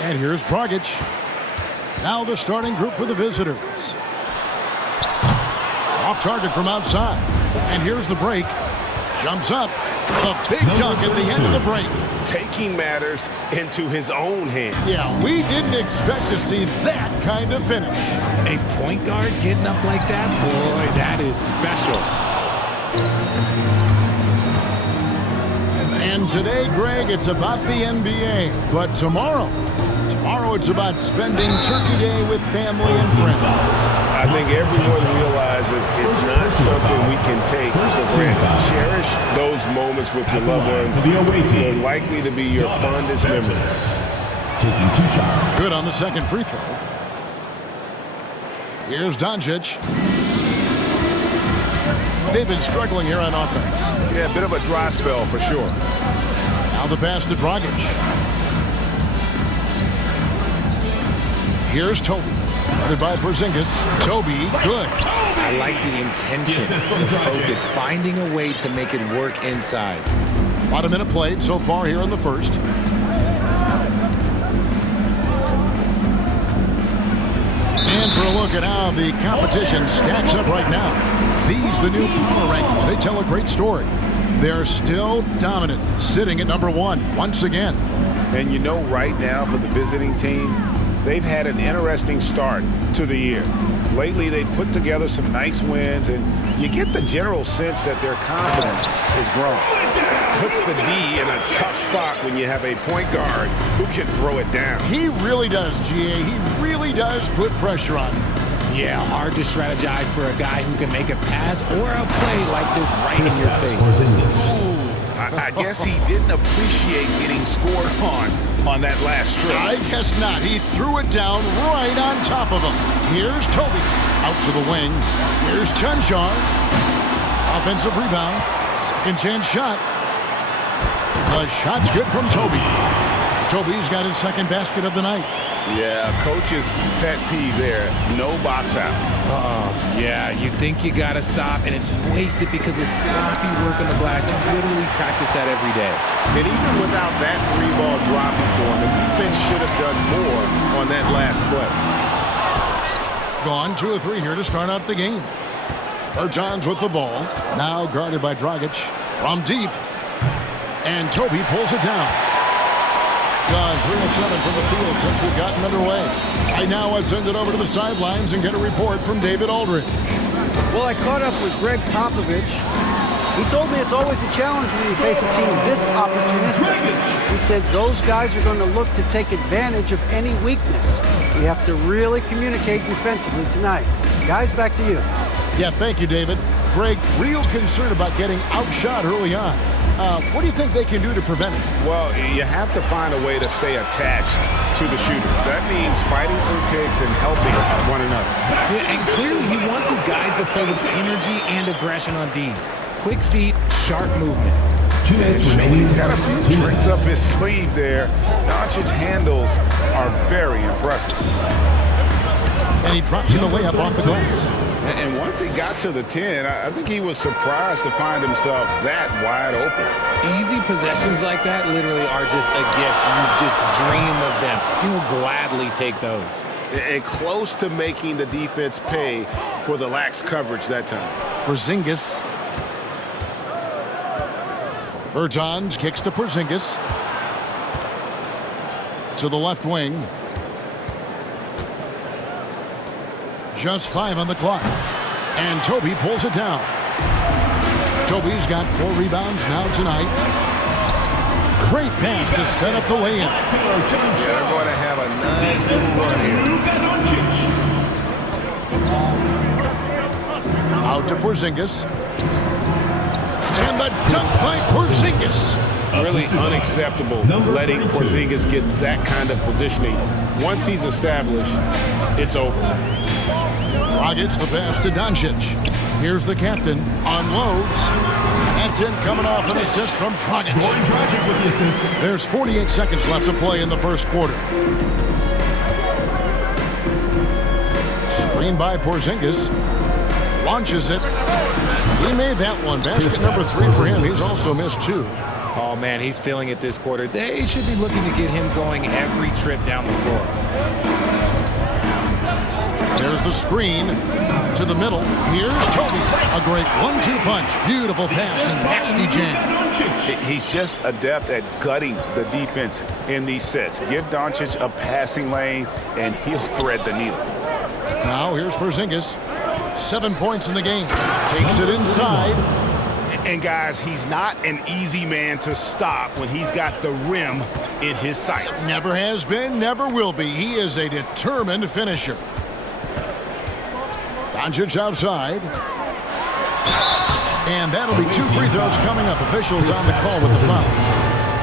And here's Dragic. Now the starting group for the visitors. Off target from outside. And here's the break. Jumps up. A big dunk at the end of the break. Taking matters into his own hands. Yeah, we didn't expect to see that kind of finish. A point guard getting up like that? Boy, that is special. And today, Greg, it's about the NBA. But tomorrow it's about spending Turkey Day with family and friends. I think everyone realizes it's not something we can take for granted. Cherish those moments with your loved ones. They're likely to be your fondest memories. Taking 2 shots. Good on the second free throw. Here's Doncic. They've been struggling here on offense. Yeah, a bit of a dry spell for sure. Now the pass to Dragic. Here's Toby. Guarded by Porzingis. Toby, good. I like the intention, the focus, finding a way to make it work inside. About a minute played so far here in the first. And for a look at how the competition stacks up right now. These, the new power rankings, they tell a great story. They're still dominant, sitting at number 1 once again. And you know, right now for the visiting team, they've had an interesting start to the year. Lately, they've put together some nice wins, and you get the general sense that their confidence is growing. Puts the D in a tough spot when you have a point guard who can throw it down. He really does, GA. He really does put pressure on him. Yeah, hard to strategize for a guy who can make a pass or a play like this right in your face. I guess he didn't appreciate getting scored on that last trip. I guess not. He threw it down right on top of him. Here's Toby. Out to the wing. Here's Chunchar. Offensive rebound. Second chance shot. The shot's good from Toby. Toby's got his second basket of the night. Yeah, coach's pet peeve there. No box out. Yeah, you think you got to stop, and it's wasted because of sloppy work on the glass. You literally practice that every day. And even without that 3-ball dropping for him, the defense should have done more on that last play. Gone 2 of 3 here to start out the game. Bertans with the ball. Now guarded by Dragic from deep. And Toby pulls it down. Gone 3 of 7 from the field since we've gotten underway. Right now, let's send it over to the sidelines and get a report from David Aldridge. Well, I caught up with Greg Popovich. He told me it's always a challenge when you face a team this opportunistic. He said those guys are going to look to take advantage of any weakness. We have to really communicate defensively tonight. Guys, back to you. Yeah, thank you, David. Greg, real concern about getting outshot early on. What do you think they can do to prevent it? Well, you have to find a way to stay attached to the shooter. That means fighting through picks and helping one another. Yeah, and clearly he wants his guys to play with energy and aggression on D. Quick feet, sharp movements. 2 minutes remaining. He's got a few tricks up his sleeve there. Doncic's handles are very impressive. And he drops in the layup off the glass. And once he got to the 10, I think he was surprised to find himself that wide open. Easy possessions like that literally are just a gift. You just dream of them. He'll gladly take those. And close to making the defense pay for the lax coverage that time. Porzingis. Bertans kicks to Porzingis. To the left wing. Just 5 on the clock. And Toby pulls it down. Toby's got 4 rebounds now tonight. Great pass to set up the lay-in. They're going to have a nice little run here. Out to Porzingis. And the dunk by Porzingis. Really unacceptable letting Porzingis get that kind of positioning. Once he's established, it's over. Dragic the pass to Doncic. Here's the captain. Unloads. That's in coming off an assist from Dragic. With the assist. There's 48 seconds left to play in the first quarter. Screen by Porzingis. Launches it. He made that one. Basket number 3 for him. He's also missed 2. Oh, man, he's feeling it this quarter. They should be looking to get him going every trip down the floor. There's the screen to the middle. Here's Toby. A great 1-2 punch. Beautiful pass and nasty jam. He's just adept at gutting the defense in these sets. Give Doncic a passing lane, and he'll thread the needle. Now here's Porzingis. 7 points in the game. Takes it inside. And guys, he's not an easy man to stop when he's got the rim in his sights. Never has been, never will be. He is a determined finisher. Doncic outside. And that'll be 2 free throws coming up. Officials on the call with the foul.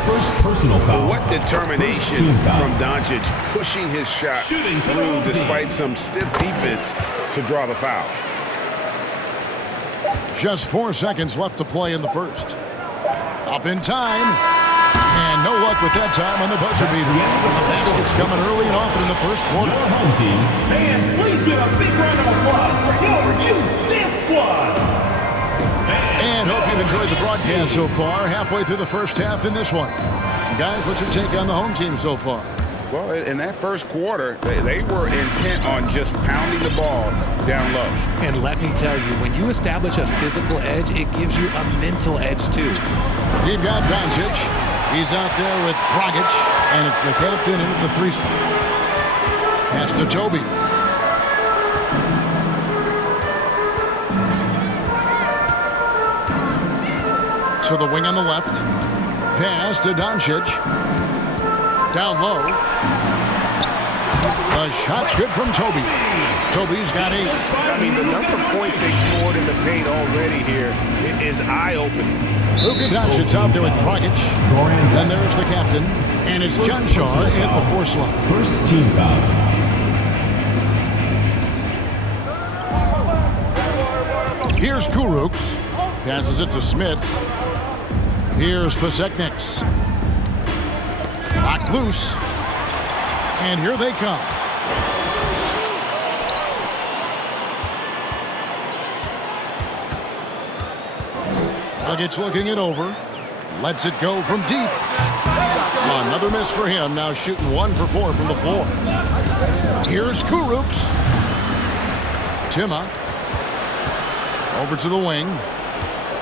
First personal foul. What determination from Doncic pushing his shot through despite some stiff defense to draw the foul. Just 4 seconds left to play in the first. Up in time. And no luck with that time on the buzzer beater. The basket's coming early and often in the first quarter. Your home team. Fans, please give a big round of applause for your Dance Squad. And hope you've enjoyed the broadcast so far. Halfway through the first half in this one. Guys, what's your take on the home team so far? Well, in that first quarter, they were intent on just pounding the ball down low. And let me tell you, when you establish a physical edge, it gives you a mental edge, too. You've got Doncic. He's out there with Dragic, and it's the captain in at the 3 spot. Pass to Toby. To the wing on the left. Pass to Doncic. Down low. The shot's good from Toby. Toby's got 8. I mean, the number of points they scored in the paint already here is eye-opening. Luka Doncic's out there with Dragic. Then there's the captain. And it's John Shaw at the 4 slot. First team foul. Here's Kurucs. Passes it to Smith. Here's Porzingis. Knocked loose. And here they come. Dragic looking it over. Lets it go from deep. Another miss for him. Now shooting 1 for 4 from the floor. Here's Kurucs. Timma. Over to the wing.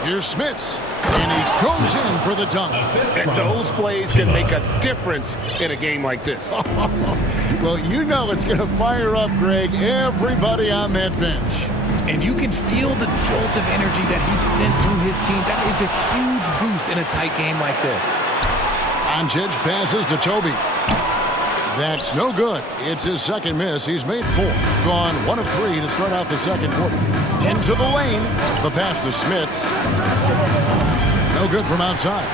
Here's Smits. And he goes in for the dunk. And those plays can make a difference in a game like this. Well, you know it's going to fire up, Greg, everybody on that bench. And you can feel the jolt of energy that he sent through his team. That is a huge boost in a tight game like this. Doncic passes to Toby. That's no good. It's his second miss. He's made 4. Gone 1 of 3 to start out the second quarter. Into the lane. The pass to Smits. No good from outside.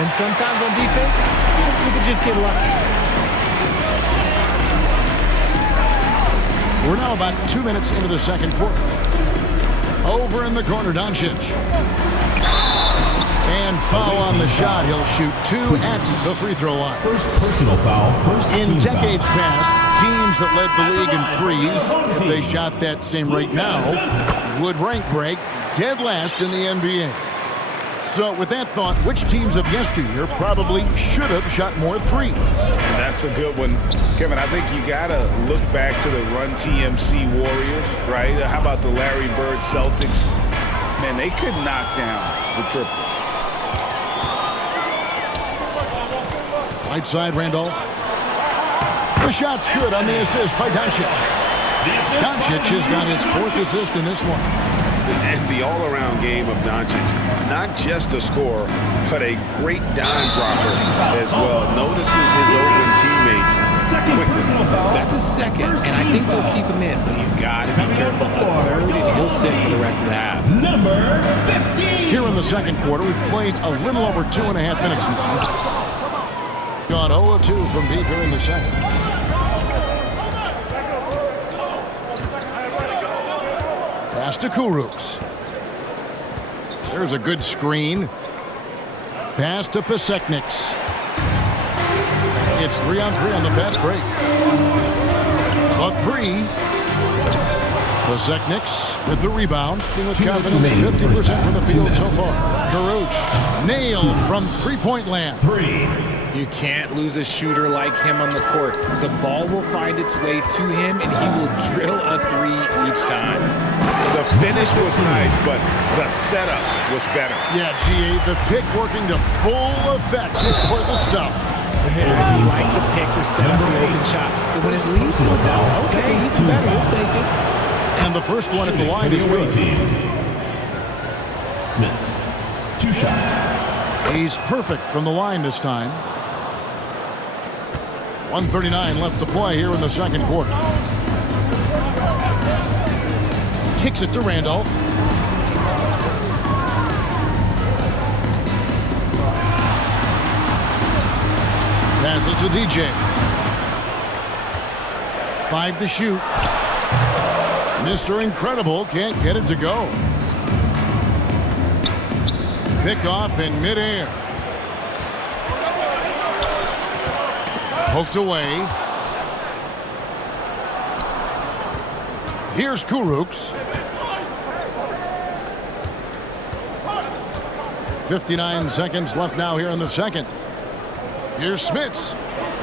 And sometimes on defense, you can just get lucky. We're now about 2 minutes into the second quarter. Over in the corner, Doncic. And foul on the shot. He'll shoot 2 at the free throw line. First personal foul. In decades past, teams that led the league in threes, if they shot that same rate now, would rank break dead last in the NBA. So with that thought, which teams of yesteryear probably should have shot more threes? And that's a good one. Kevin, I think you got to look back to the Run TMC Warriors, right? How about the Larry Bird Celtics? Man, they could knock down the triple. Right side, Randolph. The shot's good on the assist by Doncic. Doncic has got his 4th assist in this one. And the all-around game of Doncic, not just a scorer, but a great dime dropper as well. Notices his open teammates quickly. That's a second, and I think they'll keep him in, but he's got to be careful. A 3rd, and he'll sit for the rest of the half. Number 15. Here in the second quarter, we've played a little over 2.5 minutes now. Gone 0-2 from deep here in the second. Pass to Kurucs. There's a good screen. Pass to Porzingis. It's 3-on-3 on the fast break. A 3. Bozekniks with the rebound. With confidence, 50% from the field so far. Karuch nailed from three-point land. You can't lose a shooter like him on the court. The ball will find its way to him, and he will drill a three each time. The finish was nice, but the setup was better. Yeah, GA, the pick working to full effect before the stuff. Yeah, you like the pick to set up the open shot. But when it leads to a ball, okay, he's better. He'll take it. And the first one at the line is good. Smith, 2 shots. He's perfect from the line this time. 1:39 left to play here in the second quarter. Kicks it to Randolph. Passes to DJ. 5 to shoot. Mr. Incredible can't get it to go. Pick off in midair. Poked away. Here's Kurucs. 59 seconds left now here in the second. Here's Smits.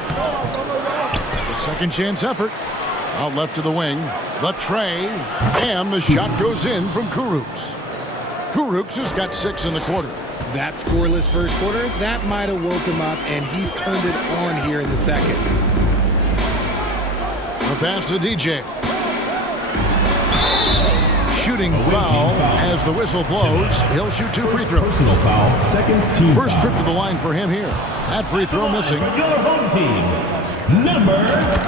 The second chance effort. Out left to the wing. The tray. And the shot goes in from Kurucs. Kurucs has got 6 in the quarter. That scoreless first quarter, that might have woke him up, and he's turned it on here in the second. The pass to DJ. Shooting foul as the whistle blows. He'll shoot 2 free throws. Personal foul, second team. First trip to the line for him here. That free throw missing. Your home team, number.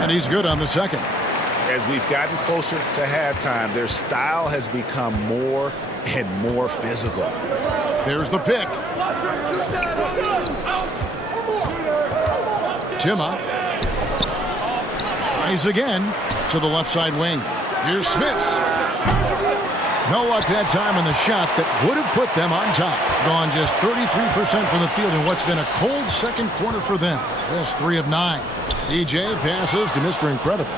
And he's good on the second. As we've gotten closer to halftime, their style has become more and more physical. There's the pick. Timma tries again to the left side wing. Here's Smits. No luck that time on the shot that would have put them on top. Gone just 33% from the field in what's been a cold second quarter for them. Just 3 of 9. DJ passes to Mr. Incredible.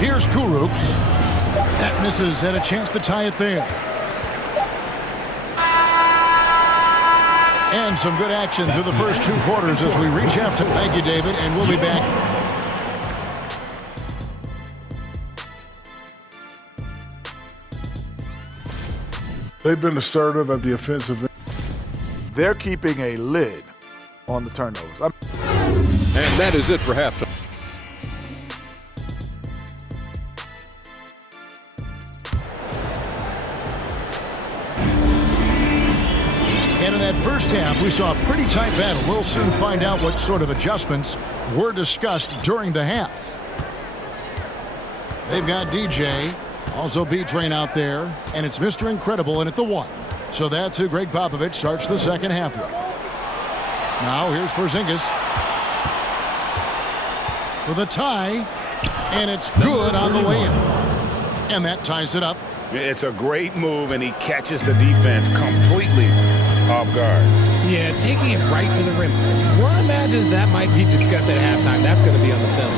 Here's Kurucs. That misses, had a chance to tie it there. And some good action through the first 2 quarters as we reach halftime. Thank you, David, and we'll be back. They've been assertive at the offensive end. They're keeping a lid on the turnovers. And that is it for halftime. And in that first half, we saw a pretty tight battle. We'll soon find out what sort of adjustments were discussed during the half. They've got DJ, also B-Train out there, and it's Mr. Incredible in at the 1. So that's who Greg Popovich starts the second half with. Now here's Porzingis for the tie, and it's good on the way in. And that ties it up. It's a great move, and he catches the defense completely off guard. Yeah, taking it right to the rim. One imagines that might be discussed at halftime. That's going to be on the film.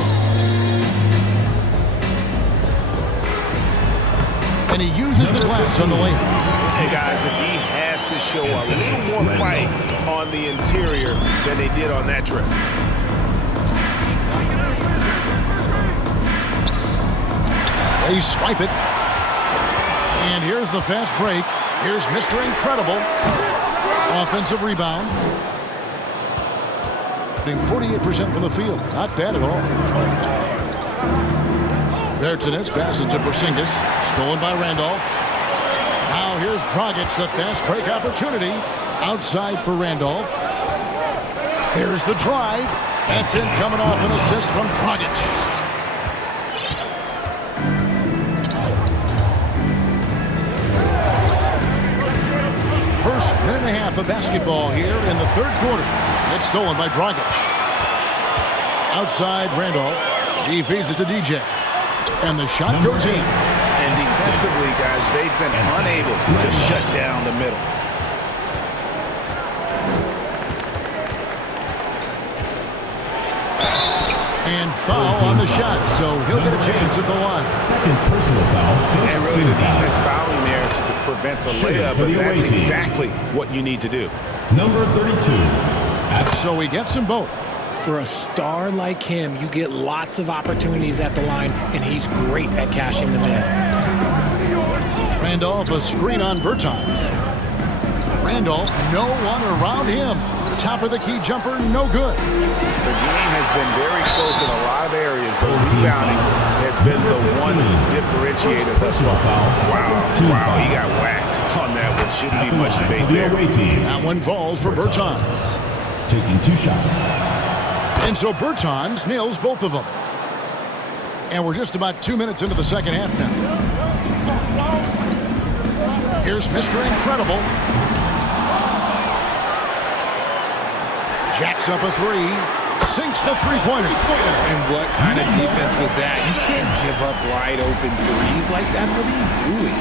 And he uses the glass on the way. Hey, guys, if he has to show a little more fight on the interior than they did on that trip. They swipe it. And here's the fast break. Here's Mr. Incredible. Offensive rebound. 48% from the field. Not bad at all. Bertans passes to Porzingis. Stolen by Randolph. Now here's Dragic. The fast break opportunity. Outside for Randolph. Here's the drive. That's in, coming off an assist from Dragic. First minute and a half of basketball here in the third quarter. It's stolen by Dragic. Outside Randolph. He feeds it to DJ. And the shot goes in. And defensively, guys, they've been unable to shut down the middle. And foul on the shot, so he'll get a chance at the line. Second personal foul. And really the defense fouling there to prevent the layup, but that's exactly what you need to do. Number 32. So he gets them both. For a star like him, you get lots of opportunities at the line, and he's great at cashing them in. Randolph, a screen on Bertans. Randolph, no one around him. Top of the key jumper, no good. The game has been very close in a lot of areas, but rebounding has been the one differentiator thus far. Wow, he got whacked on that one. Shouldn't be much debate there. That one falls for Bertans. Taking 2 shots. And so Bertans nails both of them. And we're just about 2 minutes into the second half now. Here's Mr. Incredible. Jacks up a three. Sinks the three-pointer. And what kind of defense was that? You can't give up wide open threes like that. What are you doing?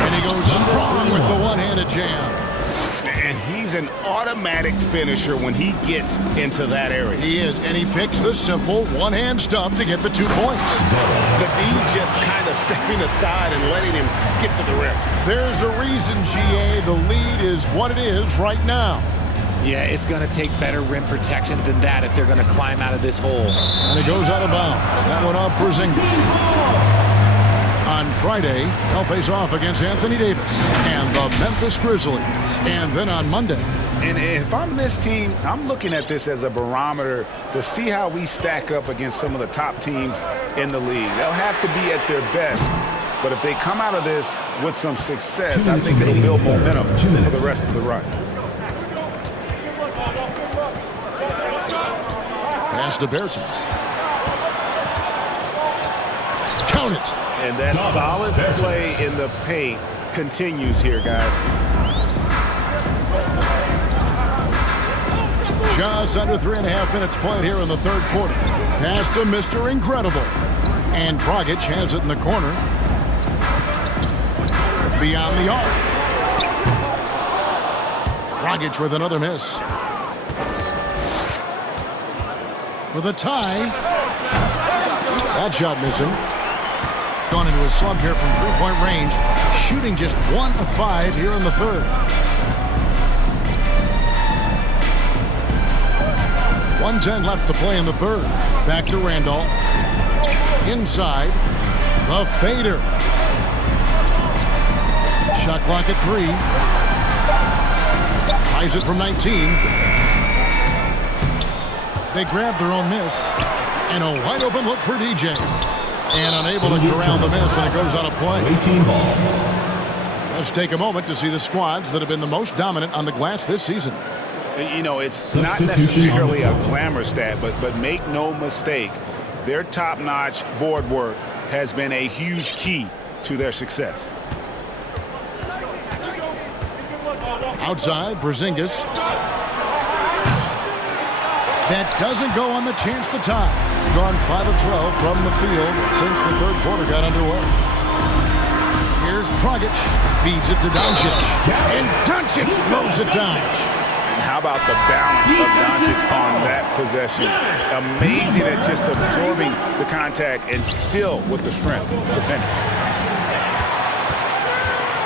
And he goes strong with the one-handed jam. And he's an automatic finisher when he gets into that area. He is, and he picks the simple one-hand stuff to get the 2 points. The D just kind of stepping aside and letting him get to the rim. There's a reason, GA, the lead is what it is right now. Yeah, it's going to take better rim protection than that if they're going to climb out of this hole. And it goes out of bounds. That one off Porzingis. On Friday, they'll face off against Anthony Davis and the Memphis Grizzlies. And then on Monday. And if I'm this team, I'm looking at this as a barometer to see how we stack up against some of the top teams in the league. They'll have to be at their best. But if they come out of this with some success, I think it'll build momentum for the rest of the run. Pass to Bertans. Count it. And that solid play in the paint continues here, guys. Just under 3.5 minutes played here in the third quarter. Pass to Mr. Incredible. And Dragic has it in the corner. Beyond the arc. Dragic with another miss. For the tie. That shot missing. Gone into a slump here from three-point range. Shooting just 1 of 5 here in the third. 1:10 left to play in the third. Back to Randolph. Inside. The fader. Shot clock at 3. Tries it from 19. They grab their own miss. And a wide open look for DJ. And unable to corral the miss, and it goes on a play. 18 ball. Let's take a moment to see the squads that have been the most dominant on the glass this season. You know, it's not necessarily a glamour stat, but make no mistake, their top-notch board work has been a huge key to their success. Outside, Porzingis. That doesn't go on the chance to tie. Gone 5 of 12 from the field since the third quarter got underway. Here's Dragic. Feeds it to Doncic. And Doncic throws it down. And how about the balance of Doncic on that possession? Amazing at just absorbing the contact and still with the strength to finish.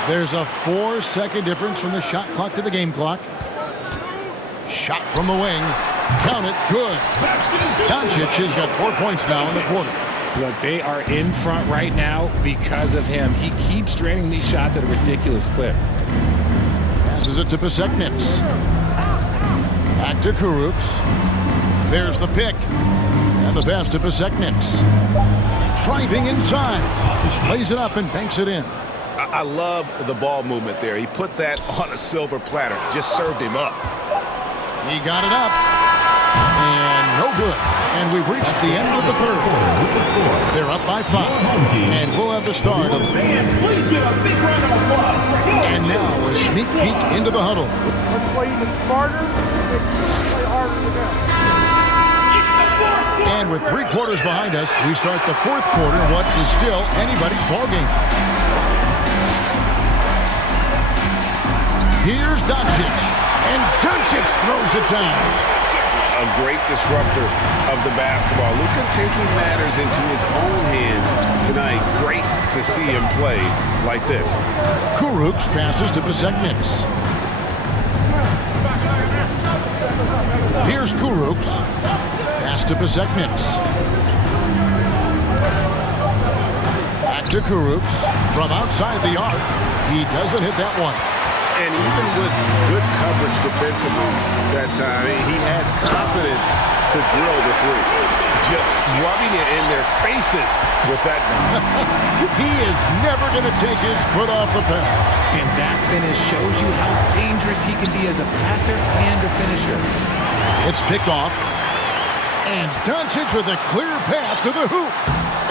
There's a 4-second difference from the shot clock to the game clock. Shot from the wing. Count it. Good. Doncic has got 4 points now in the quarter. Look, they are in front right now because of him. He keeps draining these shots at a ridiculous clip. Passes it to Porzingis. Back to Kurucs. There's the pick. And the pass to Porzingis. Driving inside. Lays it up and banks it in. I love the ball movement there. He put that on a silver platter. Just served him up. He got it up. And no good. And we've reached the end of the third. They're up by 5. And we'll have the start of... Please give a big round of applause for your... And now a sneak peek into the huddle. Let's play even smarter. Let's play harder than that. And with 3 quarters behind us, we start the fourth quarter in what is still anybody's ballgame. Here's Doncic. And Doncic throws it down. A great disruptor of the basketball. Luka taking matters into his own hands tonight. Great to see him play like this. Kurucs passes to Besekniks. Here's Kurucs. Pass to Besekniks. Back to Kurucs. From outside the arc. He doesn't hit that one. And even with good coverage defensively that time, he has confidence to drill the three. Just rubbing it in their faces with that dunk. He is never going to take his foot off the pedal. And that finish shows you how dangerous he can be as a passer and a finisher. It's picked off. And Doncic with a clear path to the hoop.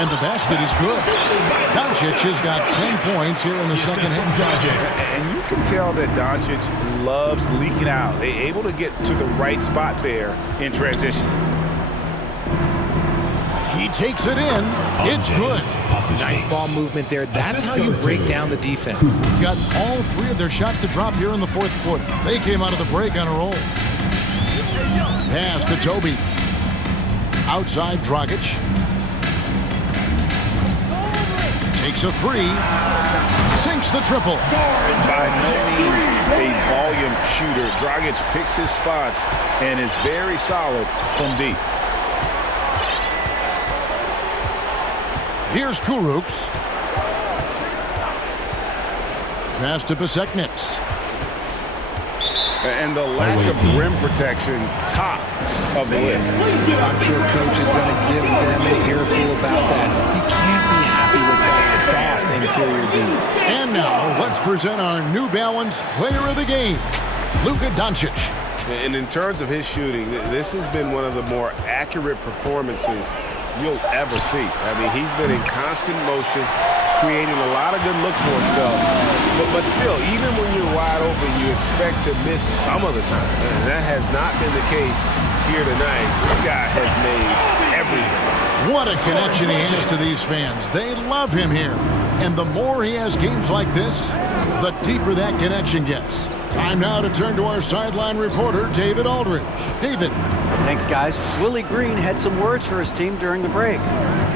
And the basket is good. Doncic has got 10 points here in the second half. And you can tell that Doncic loves leaking out. They're able to get to the right spot there in transition. He takes it in. It's good. Nice ball movement there. That's how you break down the defense. Got all three of their shots to drop here in the fourth quarter. They came out of the break on a roll. Pass to Toby. Outside Dragic. Takes a three. Sinks the triple. By no means a volume shooter. Dragic picks his spots and is very solid from deep. Here's Kurucs. Pass to Besekniks. And the lack of rim protection, top of the list. I'm sure coach is going to give them an earful about that. You can't be happy with that soft interior D. And now, let's present our New Balance player of the game, Luka Doncic. And in terms of his shooting, this has been one of the more accurate performances you'll ever see. I mean, he's been in constant motion, creating a lot of good looks for himself. But still, even when you're wide open, you expect to miss some of the time. And that has not been the case here tonight. This guy has made everything. What a connection he has to these fans. They love him here. And the more he has games like this, the deeper that connection gets. Time now to turn to our sideline reporter, David Aldridge. David. Thanks, guys. Willie Green had some words for his team during the break.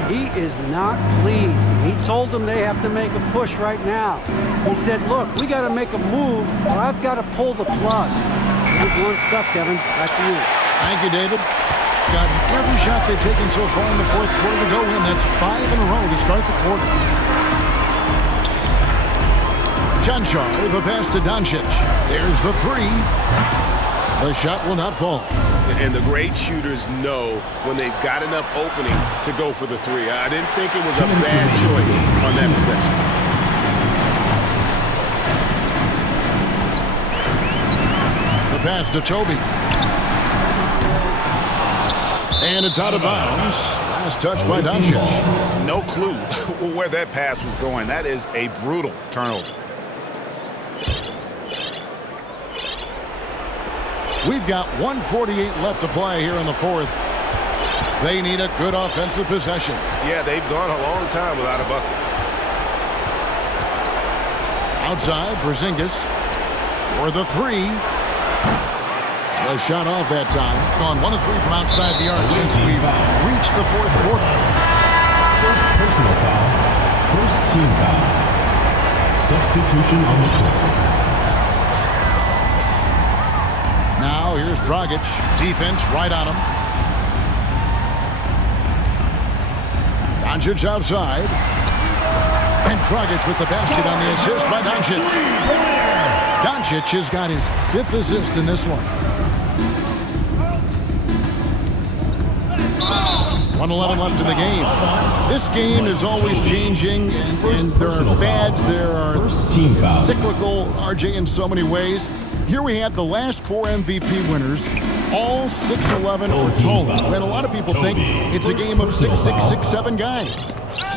He is not pleased. He told them they have to make a push right now. He said, look, we got to make a move or I've got to pull the plug. Good blunt stuff, Kevin. Back to you. Thank you, David. Got every shot they've taken so far in the fourth quarter to go in. That's 5 in a row to start the quarter. Janchar, the pass to Doncic. There's the three. The shot will not fall. And the great shooters know when they've got enough opening to go for the three. I didn't think it was a bad choice on that possession. The pass to Toby. And it's out of bounds. Last touch by Doncic. No clue where that pass was going. That is a brutal turnover. We've got 1:48 left to play here in the fourth. They need a good offensive possession. Yeah, they've gone a long time without a bucket. Outside, Porzingis for the three. The shot off that time. Gone 1 of 3 from outside the arc since we've reached the fourth quarter. First personal foul. First team foul. Substitution on the court. Now here's Dragic. Defense right on him. Doncic outside. And Dragic with the basket on the assist by Doncic. Doncic has got his 5th assist in this one. 1:11 left in the game. This game is always changing, and there are fads, there are cyclical, RJ, in so many ways. Here we have the last 4 MVP winners, all 6'11" or taller. And a lot of people think it's a game of 6'6", 6'7" guys.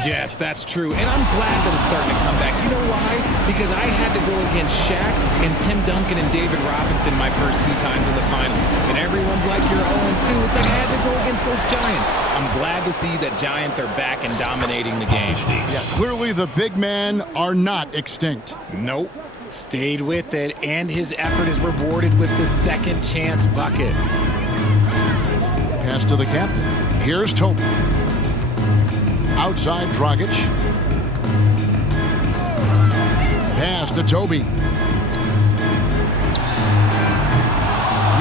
Yes, that's true. And I'm glad that it's starting to come back. You know why? Because I had to go against Shaq and Tim Duncan and David Robinson my first 2 times in the finals. And everyone's like, you're 0-2. It's like I had to go against those Giants. I'm glad to see that Giants are back and dominating the game. Yeah, clearly the big men are not extinct. Nope. Stayed with it, and his effort is rewarded with the second chance bucket. Pass to the captain. Here's Toby. Outside Dragic. Pass to Toby.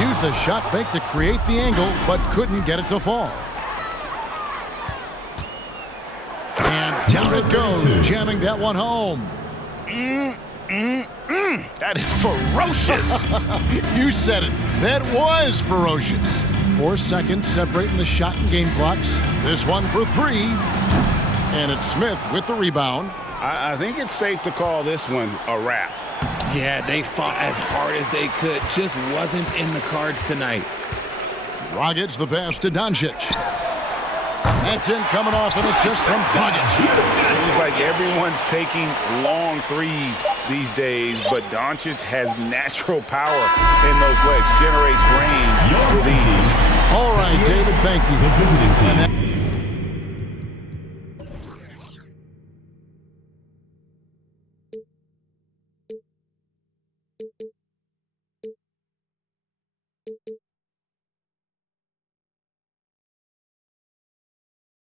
Used the shot fake to create the angle, but couldn't get it to fall. And down it goes, jamming that one home. That is ferocious. You said it. That was ferocious. 4 seconds separating the shot and game clocks. This one for 3. And it's Smith with the rebound. I think it's safe to call this one a wrap. Yeah, they fought as hard as they could. Just wasn't in the cards tonight. Dragic the pass to Doncic. That's in, coming off an assist from Dragic. Seems like everyone's taking long threes these days, but Doncic has natural power in those legs, generates range with ease. All right, David, thank you. The visiting team